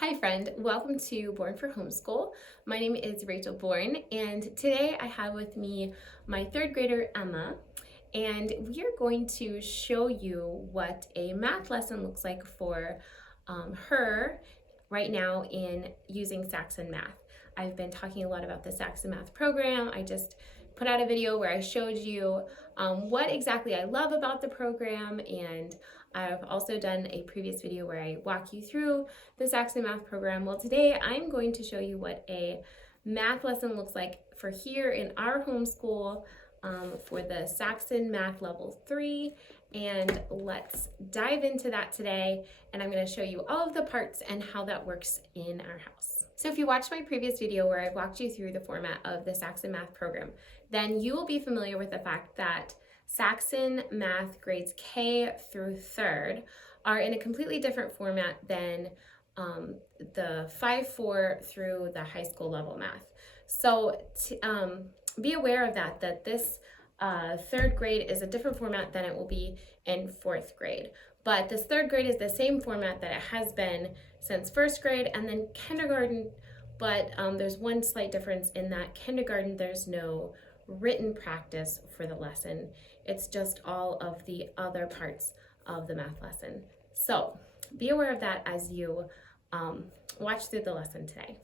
Hi friend, welcome to Born for Homeschool. My name is Rachel Bourne, and today I have with me my third grader Emma, and we are going to show you what a math lesson looks like for her right now in using Saxon Math. I've been talking a lot about the Saxon Math program. I just put out a video where I showed you what exactly I love about the program, and I've also done a previous video where I walk you through the Saxon Math program. Well, today I'm going to show you what a math lesson looks like for here in our homeschool for the Saxon Math Level 3. And let's dive into that today. And I'm going to show you all of the parts and how that works in our house. So if you watched my previous video where I walked you through the format of the Saxon Math program, then you will be familiar with the fact that Saxon Math grades K through 3rd are in a completely different format than the 5-4 through the high school level math. So be aware of that this 3rd grade is a different format than it will be in 4th grade. But this 3rd grade is the same format that it has been since 1st grade and then kindergarten, but there's one slight difference in that kindergarten there's no written practice for the lesson. It's just all of the other parts of the math lesson. So be aware of that as you watch through the lesson today.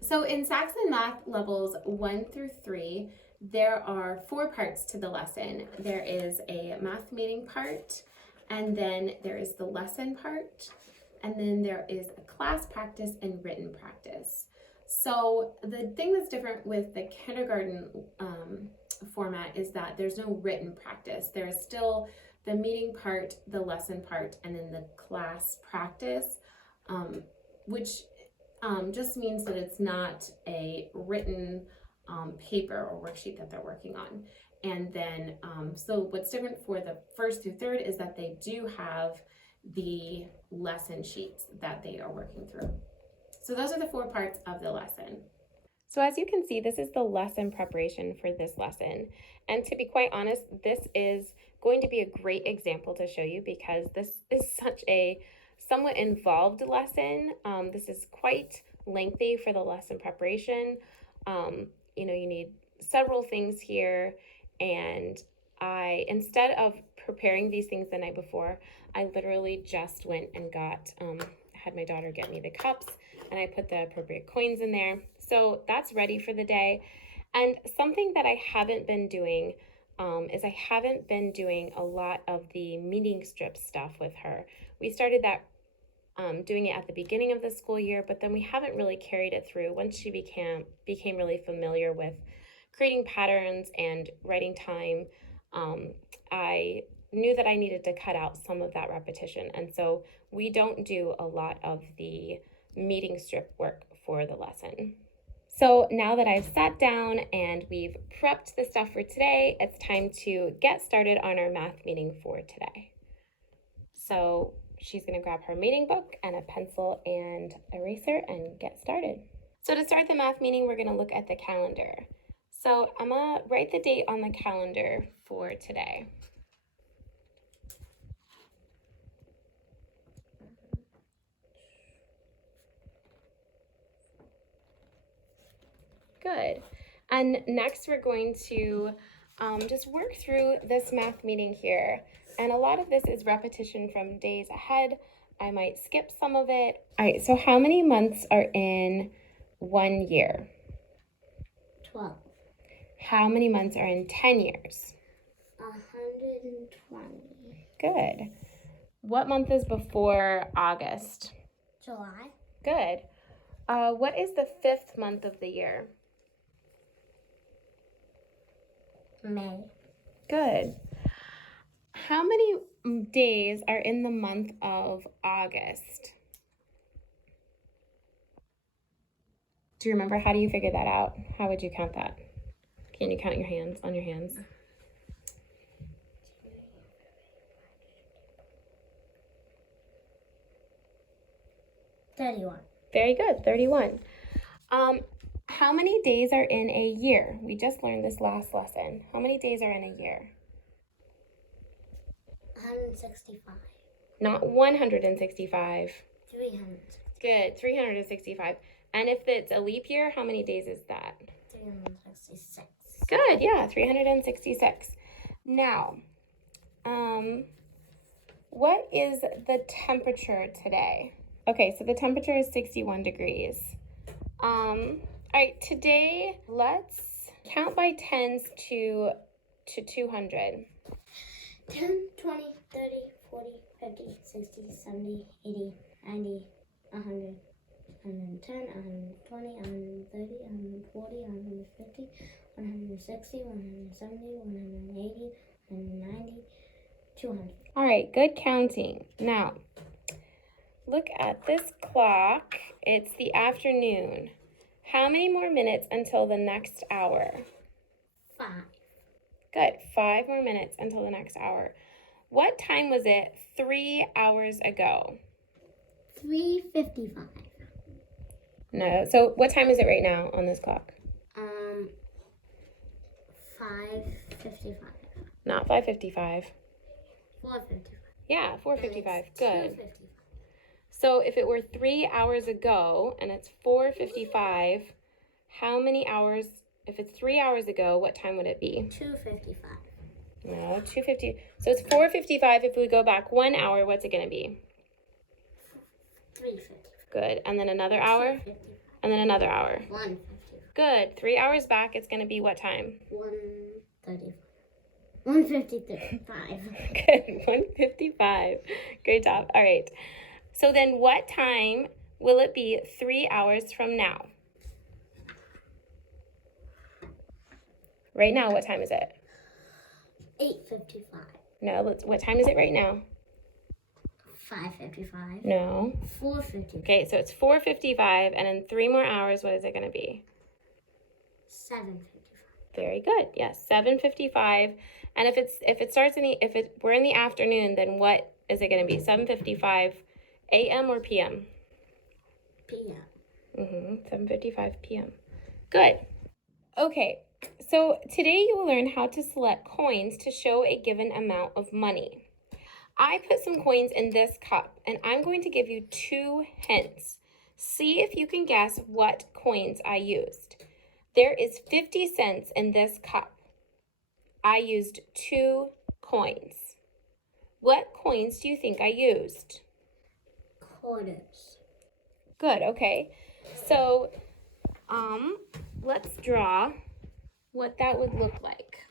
So in Saxon Math levels 1 through 3, there are 4 parts to the lesson. There is a math meeting part, and then there is the lesson part, and then there is a class practice and written practice. So the thing that's different with the kindergarten format is that there's no written practice. There is still the meeting part, the lesson part, and then the class practice, which just means that it's not a written paper or worksheet that they're working on. And then, so what's different for the 1st through 3rd is that they do have the lesson sheets that they are working through. So those are the 4 parts of the lesson. So as you can see, this is the lesson preparation for this lesson. And to be quite honest, this is going to be a great example to show you because this is such a somewhat involved lesson. This is quite lengthy for the lesson preparation. You need several things here, and instead of preparing these things the night before, I literally just went and had my daughter get me the cups, and I put the appropriate coins in there. So that's ready for the day. And something that I haven't been doing is I haven't been doing a lot of the meeting strip stuff with her. We started that doing it at the beginning of the school year, but then we haven't really carried it through. Once she became really familiar with creating patterns and writing time, I knew that I needed to cut out some of that repetition. And so we don't do a lot of the meeting strip work for the lesson. So now that I've sat down and we've prepped the stuff for today, it's time to get started on our math meeting for today. So she's going to grab her meeting book and a pencil and eraser and get started. So to start the math meeting, we're going to look at the calendar. So I'm going to write the date on the calendar for today. Good. And next we're going to just work through this math meeting here. And a lot of this is repetition from days ahead. I might skip some of it. All right, so how many months are in 1 year? 12. How many months are in 10 years? 120. Good. What month is before August? July. Good. What is the 5th month of the year? May. Good. How many days are in the month of August? Do you remember? How do you figure that out? How would you count that? Can you count your hands on your hands? $31. Very good, 31. How many days are in a year? We just learned this last lesson. How many days are in a year? 165. Not 165. 365. Good, 365. And if it's a leap year, how many days is that? 366. Good, yeah, 366. Now, what is the temperature today? Okay, so the temperature is 61 degrees. All right, today let's count by tens to 200. 10, 20, 30, 40, 50, 60, 70, 80, 90, 100, 110, 120, 130, 140, 150, 160, 170, 180, 190, 200. All right, good counting. Now, look at this clock. It's the afternoon. How many more minutes until the next hour? 5. Good, 5 more minutes until the next hour. What time was it 3 hours ago? 3:55. No, so what time is it right now on this clock? 5:55. Not 5:55. 4:55. Yeah, 4:55. Good. 2:55. So if it were 3 hours ago and it's 4:55, how many hours, if it's 3 hours ago, what time would it be? 2:55. No, 2:50. So it's 4:55. If we go back 1 hour, what's it going to be? 3:55. Good. And then another hour? 2:55. And then another hour. 1:55. Good. 3 hours back, it's going to be what time? 1:35. 1:55. Good. 1:55. Great job. All right. So then what time will it be 3 hours from now? Right now, what time is it? 8:55. No, what time is it right now? 5:55. No. 4:55. Okay, so it's 4:55, and in 3 more hours, what is it going to be? 7:55. Very good. Yes, 7:55. And if we're in the afternoon, then what is it going to be? 7:55 a.m. or p.m.? p.m. 7:55 p.m. Good. Okay, so today you will learn how to select coins to show a given amount of money. I put some coins in this cup, and I'm going to give you 2 hints. See if you can guess what coins I used. There is 50 cents in this cup. I used 2 coins. What coins do you think I used? Quarters. Good, okay. So, let's draw what that would look like.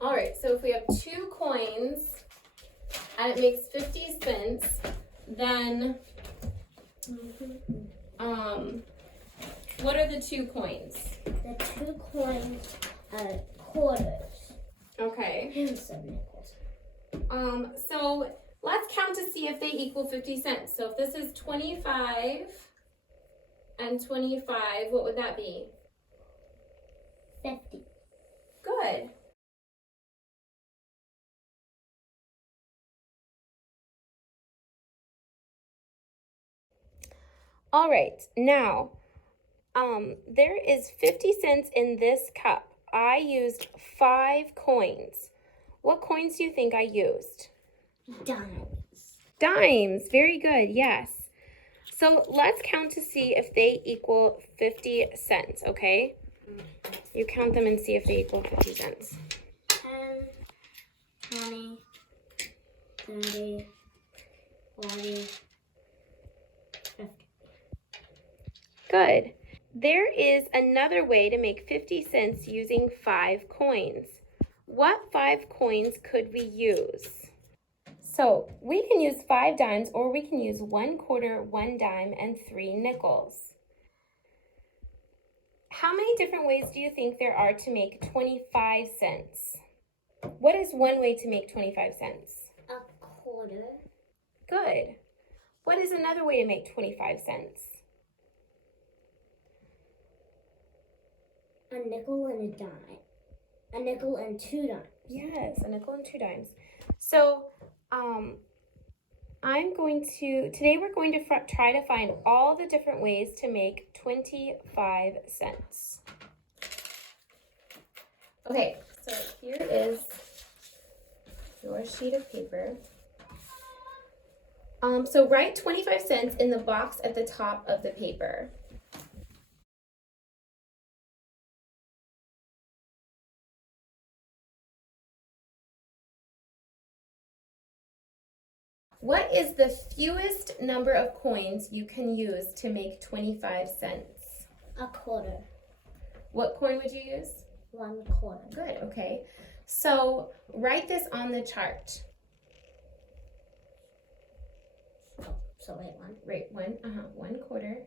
All right, so if we have 2 coins and it makes 50 cents, then what are the 2 coins? The 2 coins are quarters. Okay. And some nickels. So let's count to see if they equal 50 cents. So if this is 25 and 25, what would that be? 50. Good. All right, now, there is 50 cents in this cup. I used 5 coins. What coins do you think I used? Dimes. Dimes, very good, yes. So let's count to see if they equal 50 cents, okay? You count them and see if they equal 50 cents. 10, 20, 30, 40, 50. Good. There is another way to make 50 cents using 5 coins. What 5 coins could we use? So we can use 5 dimes, or we can use 1 quarter, 1 dime, and 3 nickels. How many different ways do you think there are to make 25 cents? What is one way to make 25 cents? A quarter. Good. What is another way to make 25 cents? A nickel and a dime. A nickel and 2 dimes. Yes, a nickel and 2 dimes. So, today we're going to try to find all the different ways to make 25 cents. Okay, so here is your sheet of paper. So write 25 cents in the box at the top of the paper. What is the fewest number of coins you can use to make 25 cents? A quarter. What coin would you use? 1/4. Good, okay. So write this on the chart. Oh, so wait, one. Right, 1/4.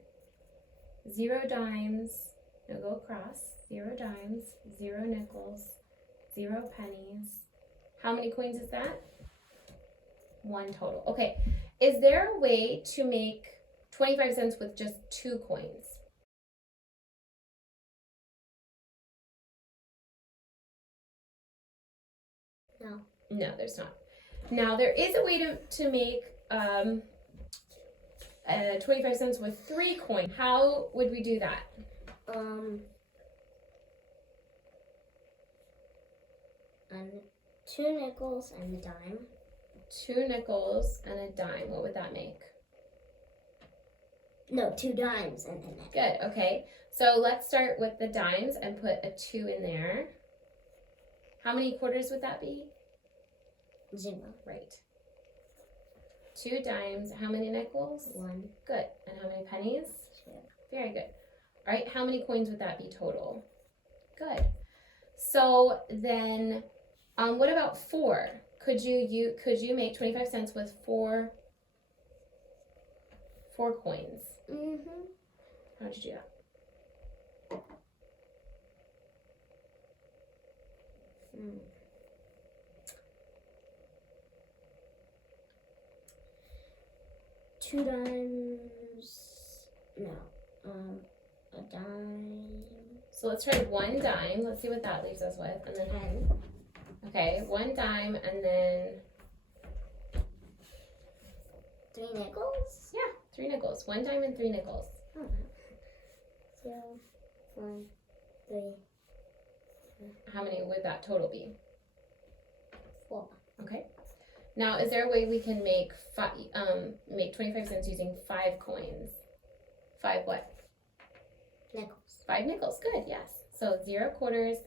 0 dimes, no, go across. 0 dimes, 0 nickels, 0 pennies. How many coins is that? 1 total. Okay, is there a way to make 25 cents with just 2 coins? No. No, there's not. Now, there is a way to make 25 cents with 3 coins. How would we do that? And 2 nickels and a dime. 2 nickels and a dime. What would that make? No, 2 dimes and a nickel. Good, okay. So let's start with the dimes and put a 2 in there. How many quarters would that be? 0. Right. 2 dimes. How many nickels? 1. Good. And how many pennies? 2. Very good. All right, how many coins would that be total? Good. So then, what about 4? Could you make 25 cents with 4 coins? Mm-hmm. How would you do that? Two dimes. No. A dime. So let's try 1 dime. Let's see what that leaves us with. And then 10. Okay, 1 dime and then 3 nickels? yeah, 3 nickels. 1 dime and 3 nickels. Oh. 0, 1, 3. How many would that total be? 4. Okay. Now, is there a way we can make 25 cents using 5 coins? 5 what? Nickels. 5 nickels. Good. Yes. So 0 quarters,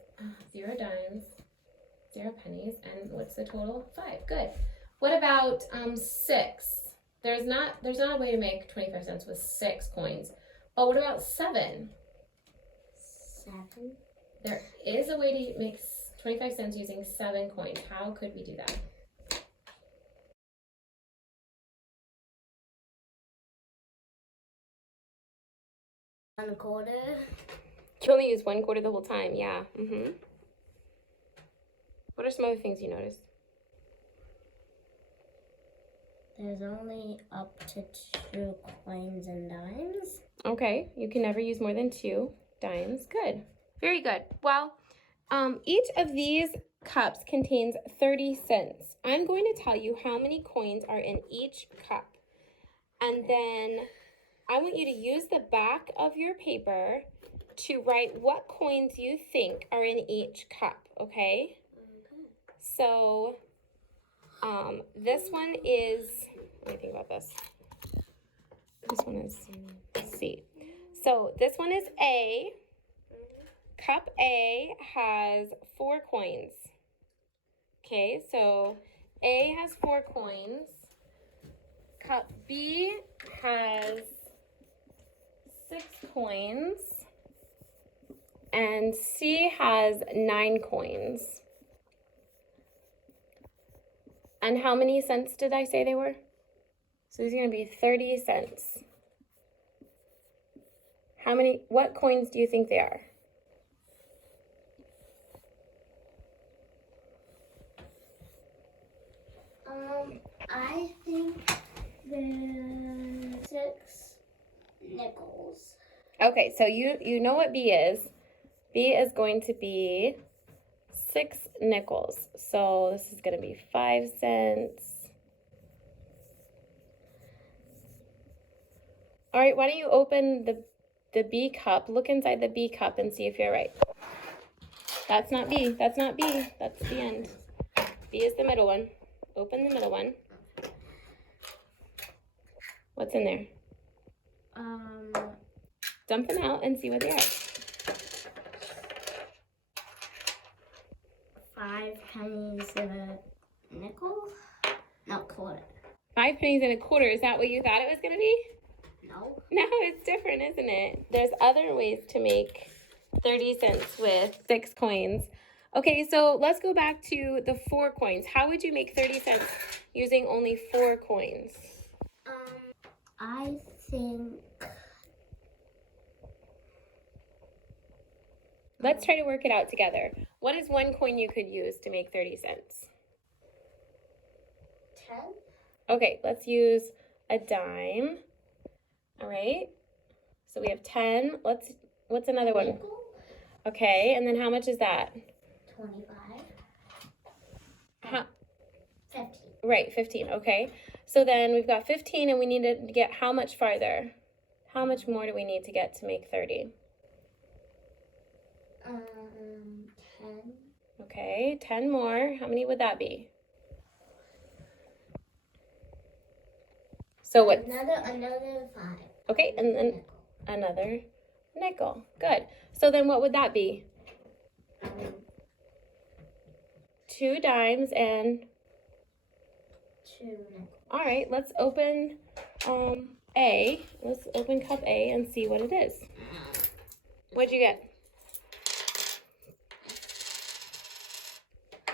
0 dimes, 0 pennies, and what's the total? 5. Good. What about 6? There's not a way to make 25 cents with 6 coins. But what about 7? 7. There is a way to make 25 cents using 7 coins. How could we do that? 1/4. You only use 1/4 the whole time. Yeah. What are some other things you noticed? There's only up to 2 coins and dimes. Okay, you can never use more than 2 dimes. Good. Very good. Well, each of these cups contains 30 cents. I'm going to tell you how many coins are in each cup. And then I want you to use the back of your paper to write what coins you think are in each cup, okay? So, this one is, let me think about this. This one is C. So this one is A. Cup A has 4 coins. Okay, so A has 4 coins. Cup B has 6 coins. And C has 9 coins. And how many cents did I say they were? So these are going to be 30 cents. What coins do you think they are? I think they're 6 nickels. Okay, so you know what B is. B is going to be 6 nickels. So this is going to be 5 cents, All right, why don't you open the B cup, look inside the B cup and see if you're right. That's not B, that's not B, that's the end. B is the middle one. Open the middle one. What's in there? Dump them out and see what they are. 5 pennies and a nickel? No, quarter. 5 pennies and a quarter, is that what you thought it was gonna be? No. No, it's different, isn't it? There's other ways to make 30 cents with 6 coins. Okay, so let's go back to the 4 coins. How would you make 30 cents using only 4 coins? I think... Let's try to work it out together. What is 1 coin you could use to make 30 cents? 10? Okay, let's use a dime. All right, so we have 10. What's another one? Nickel? Okay, and then how much is that? 25. How? 15. Right, 15, okay. So then we've got 15 and we need to get how much farther? How much more do we need to get to make 30? 10. Okay, 10 more. How many would that be? So what? Another 5. Okay, and then Nickel. another nickel. Good. So then what would that be? 2 dimes and... 2 nickels. All right, let's open A. Let's open cup A and see what it is. What'd you get?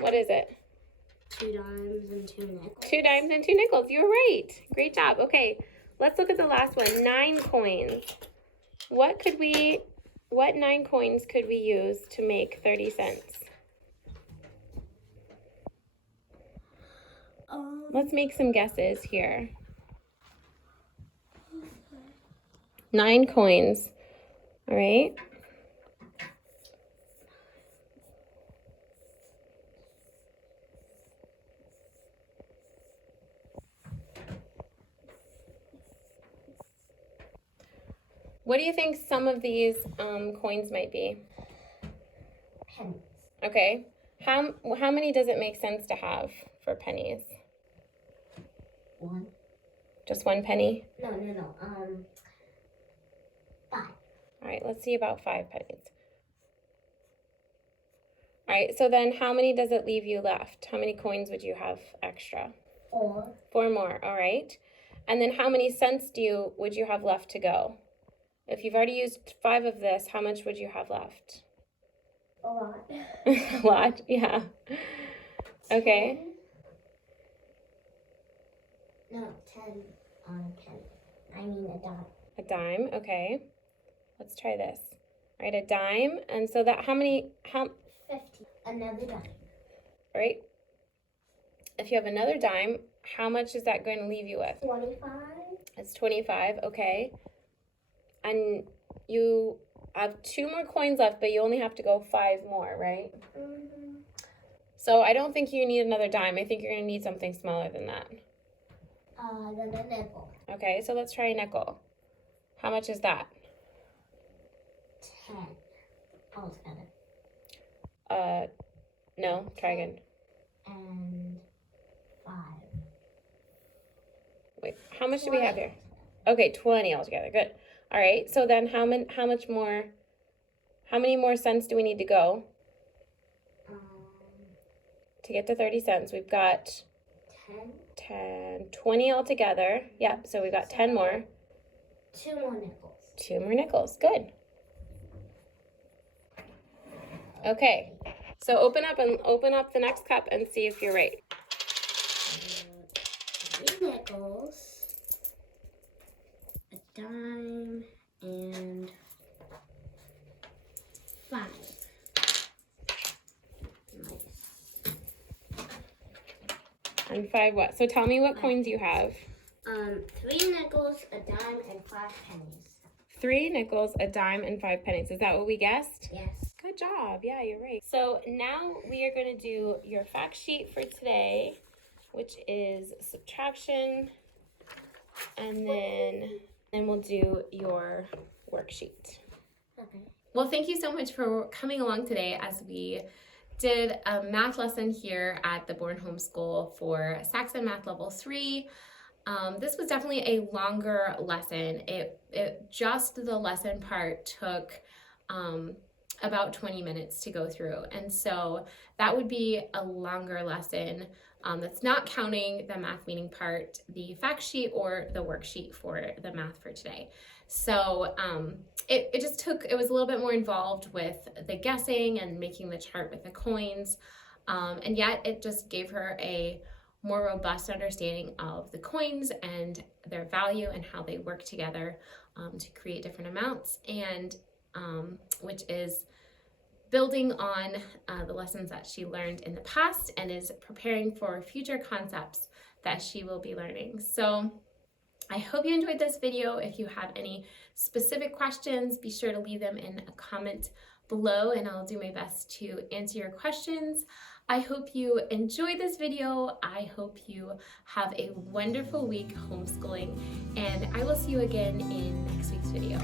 What is it? 2 dimes and 2 nickels. 2 dimes and 2 nickels. You're right. Great job. Okay, let's look at the last one. 9 coins. What 9 coins could we use to make 30 cents? Let's make some guesses here. 9 coins. All right. What do you think some of these coins might be? Pennies. Okay. How many does it make sense to have for pennies? 1. Just 1 penny? No. 5. All right, let's see about 5 pennies. All right, so then how many does it leave you left? How many coins would you have extra? 4. 4 more, all right. And then how many cents would you have left to go? If you've already used 5 of this, how much would you have left? A lot. A lot, yeah. Okay. 10. No, 10 on a penny. I mean a dime. A dime, okay. Let's try this. All right, a dime, and so that, how 50. Another dime. all right. If you have another dime, how much is that going to leave you with? 25. It's 25, okay. And you have 2 more coins left, but you only have to go 5 more, right? Mm-hmm. So I don't think you need another dime. I think you're going to need something smaller than that. Then a nickel. Okay, so let's try a nickel. How much is that? 10 altogether. No, try again. And 5. Wait, how much do we have here? Okay, 20 altogether, good. All right, so then how many more cents do we need to go to get to 30 cents? We've got 20 altogether. Yep, so we've got 10 more. 2 more nickels. 2 more nickels, good. Okay, so open up the next cup and see if you're right. 3 nickels, a dime, and 5. Nice. And 5 what? So tell me what coins you have. 3 nickels, a dime, and 5 pennies. 3 nickels, a dime, and 5 pennies. Is that what we guessed? Yes. Good job. Yeah, you're right. So now we are going to do your fact sheet for today, which is subtraction and then and we'll do your worksheet. Okay. Well, thank you so much for coming along today as we did a math lesson here at the Born Homeschool for Saxon Math Level 3. This was definitely a longer lesson. It just the lesson part took about 20 minutes to go through. And so that would be a longer lesson that's not counting the math meaning part, the fact sheet, or the worksheet for the math for today. So it was a little bit more involved with the guessing and making the chart with the coins. And yet it just gave her a more robust understanding of the coins and their value and how they work together to create different amounts, and which is building on the lessons that she learned in the past and is preparing for future concepts that she will be learning. So I hope you enjoyed this video. If you have any specific questions, be sure to leave them in a comment below and I'll do my best to answer your questions. I hope you enjoyed this video. I hope you have a wonderful week homeschooling, and I will see you again in next week's video.